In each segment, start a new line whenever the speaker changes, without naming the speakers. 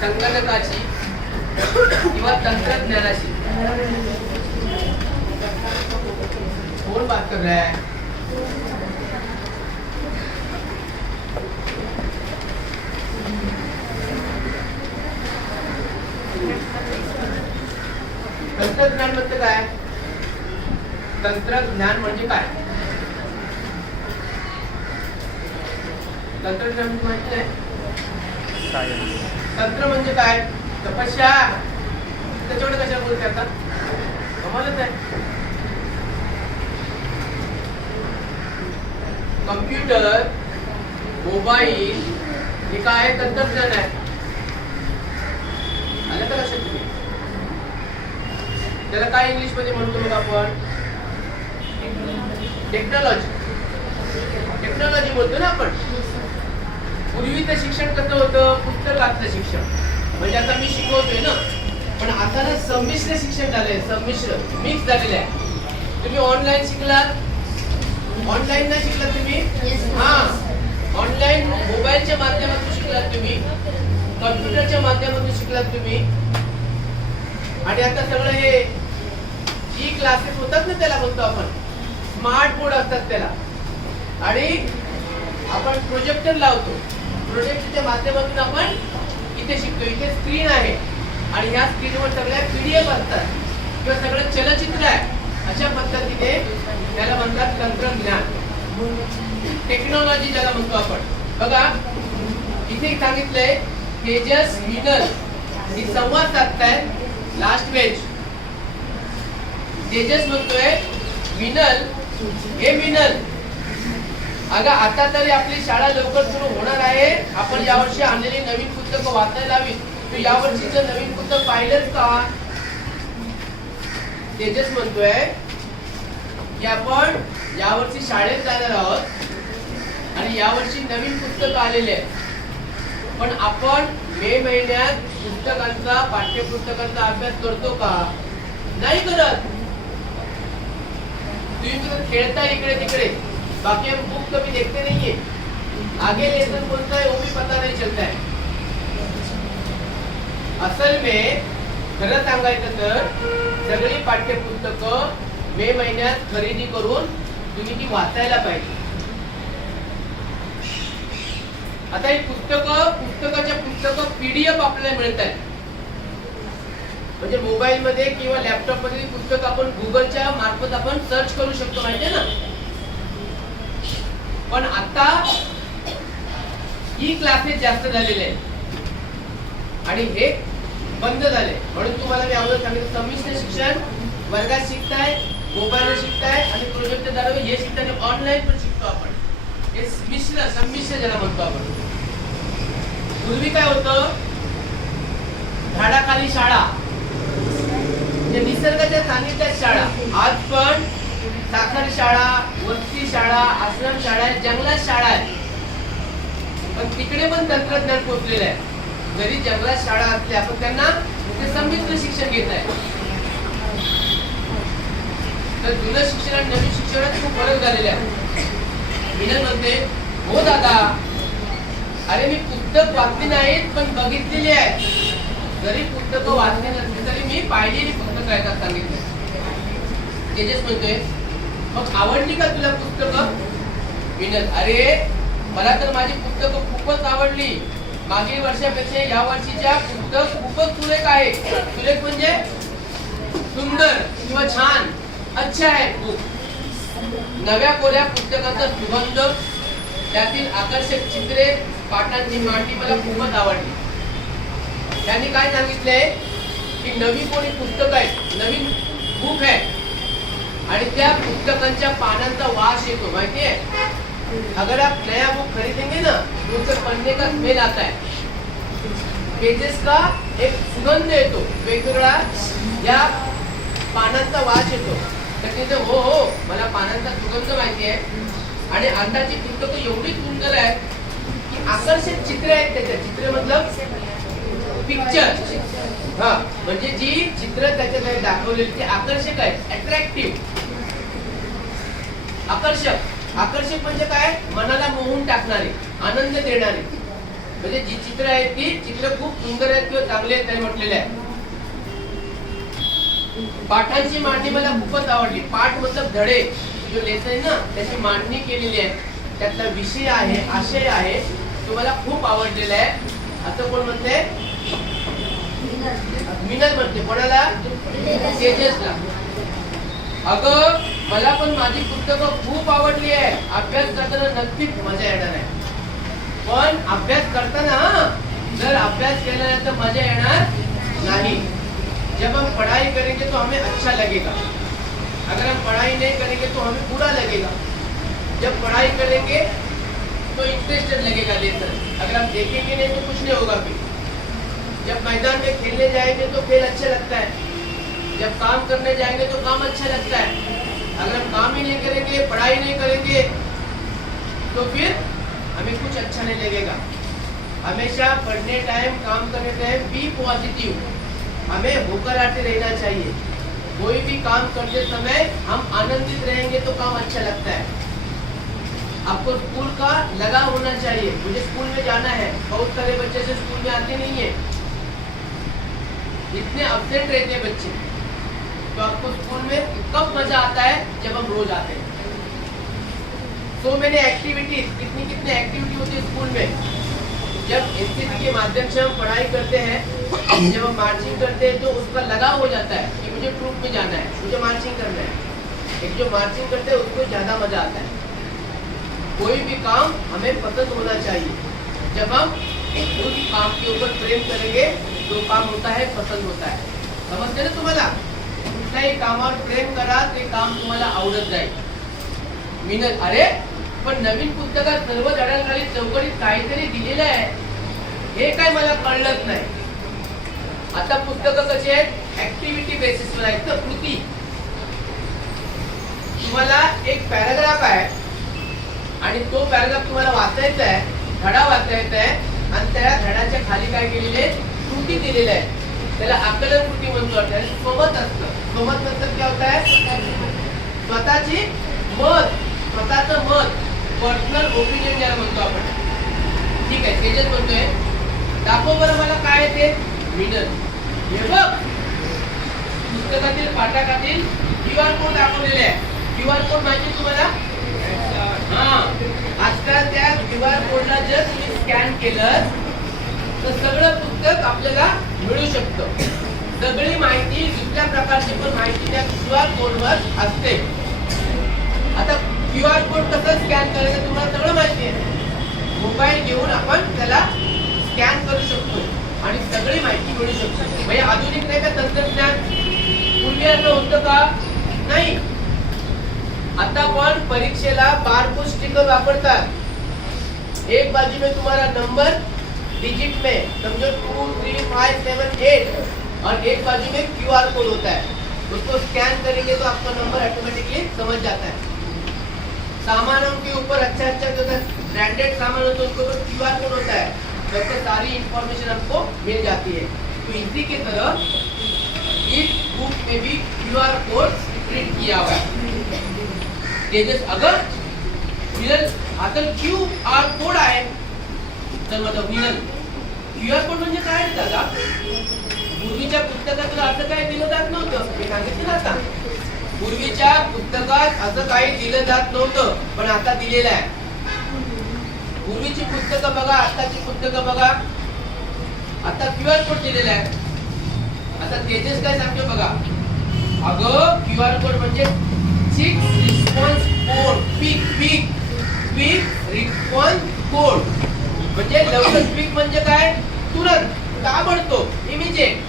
संगणकाशी किंवा तंत्रज्ञानाशी कोण बात कर रहा है तंत्रज्ञान म्हणजे काय? तंत्रज्ञान म्हणजे काय? तंत्रज्ञान म्हणजे आहे तंत्र म्हणजे काय? तपस्या. त्याच्याकडे कशाला बोलते आता? कमालच आहे. कम्प्युटर मोबाईल हे काय आहे? तंत्रज्ञान आहे? आलं का लक्षात तुम्ही? त्याला काय इंग्लिशमध्ये म्हणतो मग आपण? टेक्नॉलॉजी टेक्नॉलॉजी बोलतो ना आपण? पूर्वीचं शिक्षण कसं होतं? पुस्तकातलं शिक्षण. म्हणजे आता मी शिकवतोय ना. पण आता ना संमिश्र शिक्षण झालंय. संमिश्र. मिक्स झालेलं आहे. तुम्ही ऑनलाईन शिकलात? ऑनलाईन नाही शिकलात तुम्ही? हा. ऑनलाईन मोबाईलच्या माध्यमातून शिकलात तुम्ही. कम्प्युटरच्या माध्यमातून शिकलात तुम्ही. आणि आता सगळं हे ई क्लासेस होतात ना त्याला म्हणतो आपण. स्मार्ट बोर्ड असतात त्याला. आणि आपण प्रोजेक्टर लावतो. प्रोजेक्टच्या माध्यमातून आपण इथे शिकतो. इथे स्क्रीन आहे. आणि ह्या स्क्रीनवर सगळ्या पीडीएफ असतात. किंवा सगळं चलचित्र आहे. अशा पद्धतीने त्याला म्हणतात तंत्रज्ञान. टेक्नॉलॉजी ज्याला म्हणतो आपण. बघा इथे सांगितलंय तेजस मिनल ही संवाद साधताय लास्ट पेज तेजस म्हणतोय मिनल हे मिनल अगं आता तरी आपली शाळा लवकर सुरू होणार आहे. आपण यावर्षी आणलेली नवीन पुस्तकं वाचायला हवी तू यावर्षीच नवीन पुस्तक पाहिलंच का? तेजस म्हणतोय की आपण यावर्षी शाळेत जाणार आहोत आणि यावर्षी नवीन पुस्तक आलेले आहे पण आपण मे महिन्यात पुस्तकांचा पाठ्यपुस्तकांचा अभ्यास करतो का? नाही करत. तुम्ही खेळता इकडे तिकडे. बाकी हम बुक कभी देखते नहीं है। आगे लेसन कौन सा है वो भी पता नहीं चलता है। असल में खरं सांगायचं तर सगळी पाठ्यपुस्तकं मे महिन्यात खरेदी करून तुम्ही ती वाचायला पाहिजे. आता ही पुस्तकं पुस्तकाच्या पुस्तकं पीडीएफ आपल्याला मिळत आहेत. म्हणजे मोबाईल मध्ये किंवा लॅपटॉपमध्ये पुस्तक आपण गुगलच्या मार्फत आपण सर्च करू शकतो माहितीये ना? पण आता ई क्लासेस जास्त झालेले आहेत. आणि हे बंद झाले. म्हणून तुम्हाला मी अगोदर सांगितलं संमिश्र शिक्षण वर्गात शिकताय मोबाईलवर शिकताय आणि प्रोजेक्टद्वारे हे शिकताय ऑनलाईन पण शिकतो आपण. हे मिश्र संमिश्र ज्याला म्हणतो आपण. पूर्वी काय होतं? झाडाखाली शाळा. म्हणजे निसर्गाच्या सानिध्यात शाळा. आज पण साखर शाळा शाळा आश्रम शाळा आहेत, जंगलात शाळा आहे पण तिकडे पण तंत्रज्ञान पोहोचलेलं आहे. जरी जंगलात शाळा असल्या पण त्यांना ते संमिश्र शिक्षण घेत आहे. तर जुनं शिक्षण आणि नवीन शिक्षणात खूप फरक झालेला आहे. विनय म्हणते हो दादा. अरे मी पुस्तक वाचली नाहीत पण बघितलेली आहे जरी पुस्तकं वाचली नसली तरी मी पाहिलेली पुस्तक आहेत असं सांगितलं. तेजस म्हणतोय मग आवडली का तुला पुस्तक? विनल अरे मला तर माझी पुस्तक खूपच आवडली. मागील वर्षापेक्षा या वर्षीच्या पुस्तक खूपच सुरेख आहे सुरेख म्हणजे सुंदर किंवा छान अच्छा आहे खूप. नव्या कोऱ्या पुस्तकाचा सुगंध त्यातील आकर्षक चित्रे पाठांची मांडणी मला खूपच आवडली. त्यांनी काय सांगितले? की नवी कोणी पुस्तक आहे नवीन बुक आहे आणि त्या पुस्तकांच्या पानांचा वास येतो माहिती है अगर आप नया बुक खरीदेंगे ना तो उसके पन्ने का स्मेल आता है पेजेस का एक सुगंध येतो वेगवेगळा. या पानांचा वास येतो. तर तिथे हो हो मला पानांचा सुगंध माहिती आहे आणि आताची पुस्तकं एवढी सुंदर आहेत की आकर्षक चित्र आहेत त्याच्या चित्र मतलब पिक्चर हा म्हणजे जी चित्र त्याच्यात दाखवलेली ती आकर्षक आहेत अट्रॅक्टिव्ह आकर्षक. आकर्षक म्हणजे काय? मनाला मोहून टाकणारे आनंद देणारे. म्हणजे जी चित्र आहेत ती चित्र खूप सुंदर आहेत किंवा चांगले आहेत त्यांनी म्हटलेले आहे. पाठांची मांडणी मला खूपच आवडली. पाठ मतलब धडे. जो लेसन आहे ना त्याची मांडणी केलेली आहे. त्यातला विषय आहे आशय आहे तो मला खूप आवडलेला आहे. असं कोण म्हणते मिनल म्हणते कोणाला? तेजसला. अगं मला पण माझी पुस्तकं खूप आवडली आहे. अभ्यास करताना नक्कीच मज़ा येणार आहे. पण अभ्यास करताना जर अभ्यास केला नाही तर मज़ा येणार नहीं. जब हम पढ़ाई करेंगे तो हमें अच्छा लगेगा. अगर हम पढ़ाई नहीं करेंगे तो हमें बुरा लगेगा. जब पढ़ाई करेंगे तो इंटरेस्टेड लगेगा लेसन अगर हम देखेंगे नहीं तो कुछ नहीं होगा फिर. जब मैदान में खेलने जाएँगे तो खेल अच्छा लगता है. जब काम करने जाएँगे तो काम अच्छा लगता है. अगर काम ही नहीं करेंगे, पढ़ाई नहीं करेंगे तो फिर हमें कुछ अच्छा नहीं लगेगा। हमेशा पढ़ने टाइम काम करने टाइम बी पॉजिटिव हमें होकर आते रहना चाहिए। कोई भी काम करते समय हम आनंदित रहेंगे तो काम अच्छा लगता है। आपको स्कूल का लगा होना चाहिए। मुझे स्कूल में जाना है। बहुत सारे बच्चे से स्कूल में आते नहीं है। इतने अपसेंट रहते हैं बच्चे। तो आपको स्कूल में कब मज़ा आता है जब हम रोज आते हैं। सो मैंने एक्टिविटीज़ कितनी कितनी एक्टिविटी होती है स्कूल में? जब एनसीसी के माध्यम से हम पढ़ाई करते हैं, जब हम मार्चिंग करते हैं तो उसका लगाव हो जाता है कि मुझे ट्रूप में जाना है, मुझे मार्चिंग करना है। एक जो मार्चिंग करते हैं, उसको ज़्यादा मज़ा आता है। कोई भी काम हमें पसंद होना चाहिए। जब हम उस काम के ऊपर प्रेम करेंगे तो काम होता है, पसंद होता है। समजते ना तुम्हाला कुठल्याही कामावर प्रेम करा ते काम तुम्हाला आवडत जाईल मी अरे पण नवीन पुस्तकात सर्व झाडांखाली चौकटीत काहीतरी दिलेलं आहे. हे काय मला कळलंच नाही. आता पुस्तकं कशी आहेत? ऍक्टिव्हिटी बेसिसवर आहेत तर कृती. तुम्हाला एक पॅराग्राफ आहे. आणि तो पॅराग्राफ तुम्हाला वाचायचा आहे धडा वाचायचा आहे. आणि त्या धडाच्या खाली काय केलेले कृती दिलेल्या आहेत. त्याला आकलन कृती म्हणतो त्याला सोबत असतं. सोबत नंतर काय होत आहे स्वतःची मत स्वतःचं मत पर्सनल ओपिनियन ज्याला म्हणतो आपण. ठीक आहे तेजस म्हणतोय दाखव बरं मला काय येते मिडल हे बघ. पुस्तकातील पाठकातील क्यू आर कोड दाखवलेले आहे. क्यू आर कोड माहिती तुम्हाला? हा. आजकाल त्या क्यू आर कोडला जर तुम्ही स्कॅन केलं तर सगळं पुस्तक आपल्याला मिळू शकतं. सगळी माहिती दुसऱ्या प्रकारची पण माहिती त्या क्यू आर कोडवर असते. आता क्यू आर कोड कसं स्कॅन करायचं तुम्हाला सगळं माहिती आहे. मोबाईल घेऊन आपण त्याला स्कॅन करू शकतो आणि सगळी माहिती मिळू शकतो. म्हणजे आधुनिक नाही का तंत्रज्ञान? पूर्वी असं होतं का? नाही. आता पण परीक्षेला बारकोड स्टिकर वापरतात. एक बाजू में तुम्हारा नंबर डिजिट में. समझो two three five seven eight और एक बाजू में क्यू आर कोड होता है। उसको स्कैन करेंगे तो आपका नंबर ऑटोमेटिकली समझ जाता है। सामानों के ऊपर अच्छा अच्छा जो ब्रांडेड सामान होता है, उसके ऊपर क्यू आर कोड होता है। वैसे सारी इंफॉर्मेशन हमको मिल जाती है। तो इसी की तरह इस बुक में भी क्यू आर कोड प्रिंट किया हुआ है। अगर मिनल आता क्यू आर कोड आहे तर मतलब मिनल क्यू आर कोड म्हणजे काय दादा? पूर्वीच्या पुस्तकात तुला असं काय दिलं जात नव्हतं. मी सांगितलं ना आता. पूर्वीच्या पुस्तकात असं काही दिलं जात नव्हतं पण आता दिलेलं आहे. पूर्वीची पुस्तकं बघा आताची पुस्तकं बघा. आता क्यू आर कोड दिलेला आहे. आता तेजस काय सांगतो बघा. अगं क्यू आर कोड म्हणजे six response code peak peak peak response code म्हणजे लवकर पीक म्हणजे काय? तुरंत ताबडतोब इमिजिएट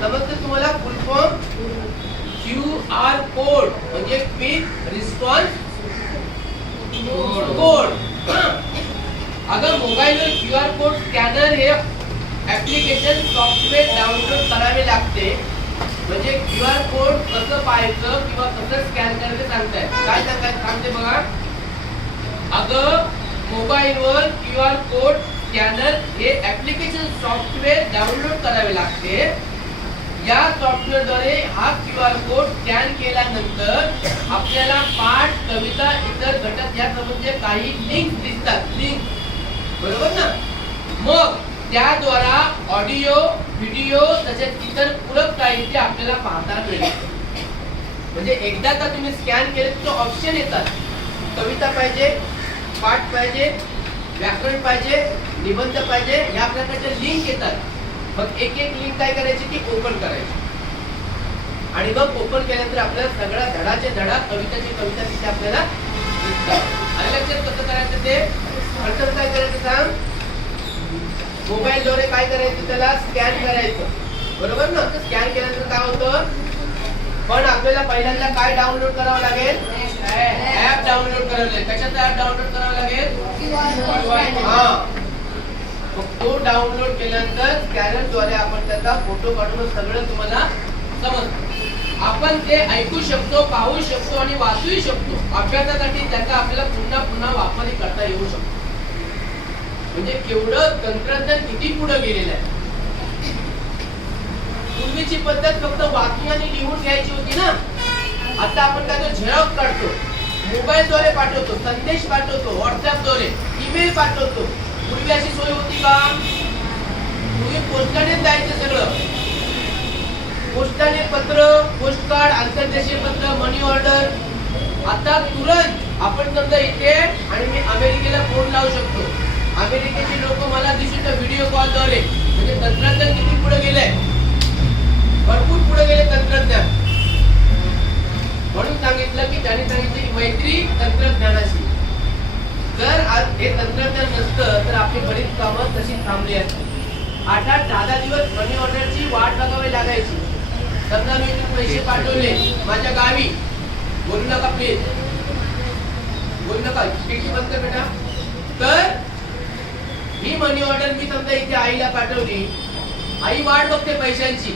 समजते तुम्हाला? Full form Q R code म्हणजे क्विक रिस्पॉन्स कोड अगर मोबाईलवर क्यू आर कोड स्कॅनर हे ऍप्लिकेशन सॉफ्टवेअर डाउनलोड करावे लागते. म्हणजे क्यू आर कोड कसं पाहायचं किंवा कसं स्कॅन करायचं सांगताय. काय सांगताय सांगते बघा. अगं मोबाईलवर क्यू आर कोड स्कॅनर हे ऍप्लिकेशन सॉफ्टवेअर डाउनलोड करावे लागते. या सॉफ्टवेअरद्वारे हा क्यू आर कोड स्कॅन केल्यानंतर आपल्याला पाठ कविता इतर घटक या संबंधी काही लिंक दिसतात. लिंक बरोबर ना? मग त्याद्वारा ऑडिओ व्हिडिओ तसेच इतर पूरक साहित्य आपल्याला पाहता मिळेल. म्हणजे एकदा का तुम्ही स्कॅन केले तर ऑप्शन येतात. कविता पाहिजे पाठ पाहिजे व्याकरण पाहिजे निबंध पाहिजे या प्रकारच्या लिंक येतात. मग एक एक लिंक काय करायची? की ओपन करायची. आणि मग ओपन केल्यानंतर आपल्याला सगळ्या धडाचे धडा कविताची कविता तिथे आपल्याला आणि लक्षात कसं करायचं ते? प्रथम काय करायचं सांग? मोबाईलद्वारे काय करायचं त्याला? स्कॅन करायचं. बरोबर ना? स्कॅन केल्यानंतर काय होतं? पण आपल्याला पहिल्यांदा काय डाउनलोड करावं लागेल? ऍप डाउनलोड करावं लागेल. कशाचा ऍप डाउनलोड करावं लागेल? हा. तो डाउनलोड केल्यानंतर स्कॅनरद्वारे आपण त्याचा फोटो काढून सगळं तुम्हाला समजतो. आपण ते ऐकू शकतो पाहू शकतो आणि वाचूही शकतो. अभ्यासासाठी त्याचा आपल्याला पुन्हा पुन्हा वापरही करता येऊ शकतो. म्हणजे केवढं तंत्रज्ञान किती पुढे गेलेलं आहे. पूर्वीची पद्धत फक्त वाचून आणि लिहून घ्यायची होती ना? आता आपण काय झेरॉक्स काढतो मोबाईल द्वारे पाठवतो संदेश पाठवतो व्हॉट्सअपद्वारे ईमेल पाठवतो. पूर्वी अशी सोय होती का? पूर्वी पोस्टाने जायचं सगळं. पोस्टाने पत्र पोस्ट कार्ड आंतरदेशीय पत्र मनी ऑर्डर आता तुरंत आपण समजा इथे आणि मी अमेरिकेला फोन लावू शकतो. अमेरिकेचे लोक मला दिसू शकतात व्हिडिओ कॉलद्वारे म्हणजे तंत्रज्ञान किती पुढे गेलंय? भरपूर पुढे गेले तंत्रज्ञान. म्हणून सांगितलं की त्यांनी सांगितलं की मैत्री तंत्रज्ञानाशी. जर आज हे तंत्रज्ञान नसतं तर आपली बरीच कामं तशी थांबली असती आठ आठ दहा दहा दिवस मनी ऑर्डरची वाट बघावी लागायची. समजा मी पैसे पाठवले माझ्या गावी. बोलू नका प्लीज बोलू नका खिडकी बंद कर बेटा. तर ही मनी ऑर्डर मी समजा इथे आईला पाठवली आई वाट बघते पैशांची.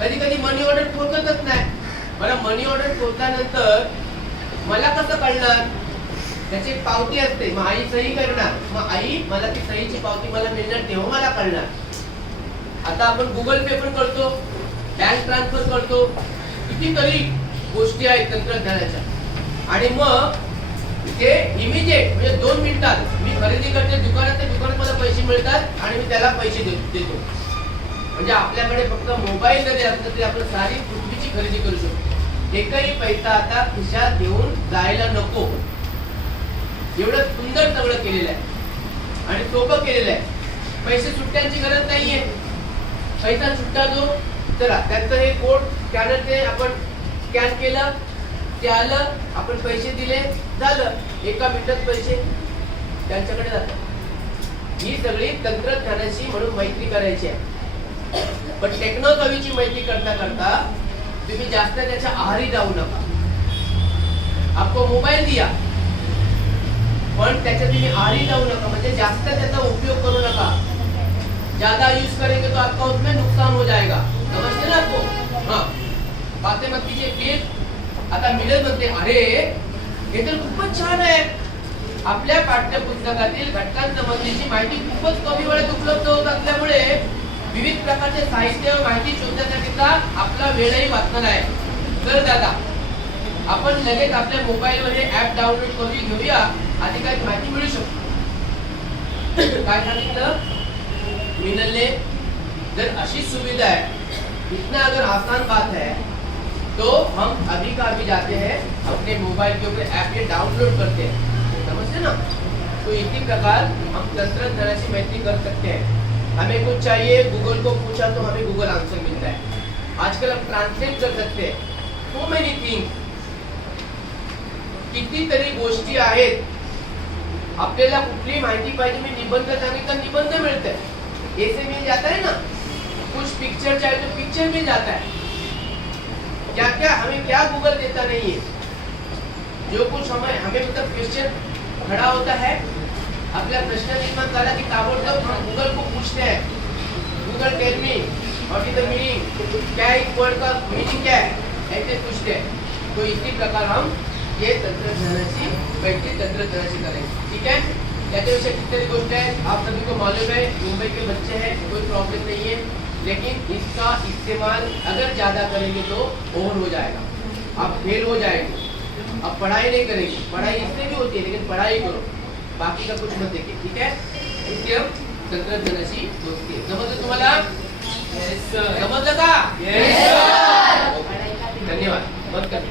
कधी कधी मनी ऑर्डर पोहोचतच नाही. मला मनी ऑर्डर पोहोचल्यानंतर मला कसं कळणार? त्याची पावती असते. मग आई सही करणार. मग आई मला ती सहीची पावती मला मिळणार तेव्हा मला कळणार. आता आपण गुगल पे पण करतो बँक ट्रान्सफर करतो. कितीतरी गोष्टी आहेत तंत्रज्ञानाच्या. आणि मग ते इमिजिएट म्हणजे दोन मिनिटात मी खरेदी करते दुकानात ते दुकानात मला पैसे मिळतात आणि मी त्याला पैसे देतो. म्हणजे आपल्याकडे फक्त मोबाईल जरी असलं तरी आपण सारी पृथ्वीची खरेदी करू शकतो. एकही पैसा आता खिशात घेऊन जायला नको. एवढं सुंदर सगळं केलेलं आहे. आणि सोपं केलेलं आहे. पैसे सुट्ट्यांची गरज नाहीये. पैसा सुट्टा जो चला त्यांचं हे कोड स्कॅनर ते आपण स्कॅन केलं ते आलं आपण पैसे दिले झालं. एका मिनिटात पैसे त्यांच्याकडे जातात. ही सगळी तंत्रज्ञानाशी म्हणून मैत्री करायची आहे. पण टेक्नॉलॉजीची मैत्री करता करता तुम्ही जास्त त्याच्या आहारी जाऊ नका. आपको मोबाईल दिया. पण त्याच्या तुम्ही आहारी लावू नका म्हणजे जास्त त्याचा उपयोग करू नका. ज्यादा यूज करेंगे तो आपका उसमें नुकसान हो जाएगा. समझते ना आपको? हाँ. बातें मत कीजिए प्लीज आता मिळत म्हणते अरे हे तर खूपच छान आहे. आपल्या पाठ्यपुस्तकातील घटकांसंबंधीची माहिती खूपच कमी वेळेत उपलब्ध होत असल्यामुळे विविध प्रकारचे साहित्य व माहिती शोधण्यासाठीचा आपला वेळही वाचणार आहे. तर दादा आपण लगेच आपल्या मोबाईलवर हे ऍप डाउनलोड करून घेऊया. अधिकारी माहिती मिळू शकतो काय सांगितलं मिनल जर अशी सुविधा है. इतना अगर आसान बात है तो हम अभी का अभी जाते हैं, अपने मोबाइल के ऊपर ऐप ये डाउनलोड करते हैं. समझते ना? तो इसी प्रकार हम तंत्रज्ञान मैत्री कर सकते हैं. हमें कुछ चाहिए गूगल को पूछा तो हमें गूगल आंसर मिलता है. आजकल हम ट्रांसलेट कर सकते हैं. सो मेनी थिंग्स कितीतरी गोष्टी आहेत आपल्याला कुठली माहिती पाहिजे, मी निबंध सांगितलं निबंध मिळते ऐसे मिल जाता है ना? कुछ पिक्चर चाहिए तो पिक्चर मिल जाता है क्या क्या हमें क्या गूगल देता नहीं है? जो कुछ हमें हमें मतलब क्वेश्चन खड़ा होता है अपना प्रश्न निर्माण करा कि ताबड़तोड़ हम गूगल को पूछते हैं। Google tell me what is the meaning क्या है इस वर्ड का मीनिंग क्या है? ऐसे पूछते हैं। तो इसी प्रकार हम ये बैठ के तंत्र प्रदर्शित करें। ठीक है? याच्याविषयी कितने गोष्ट है? आप सभी को मालूम है मुंबई के बच्चे हैं कोई प्रॉब्लम नहीं है। लेकिन इसका इस्तेमाल अगर ज़्यादा करेंगे तो ओवर हो जाएगा। आप फेल हो जाएँगे। अब पढ़ाई नहीं करेंगे। पढ़ाई इसलिए भी होती है लेकिन पढ़ाई करो। बाकी का कुछ मत देखिए ठीक है? इसलिए हम तंत्रज्ञानाशी दोस्ती समझ तुम्हारा।
समझ लगा
धन्यवाद। बहुत
कर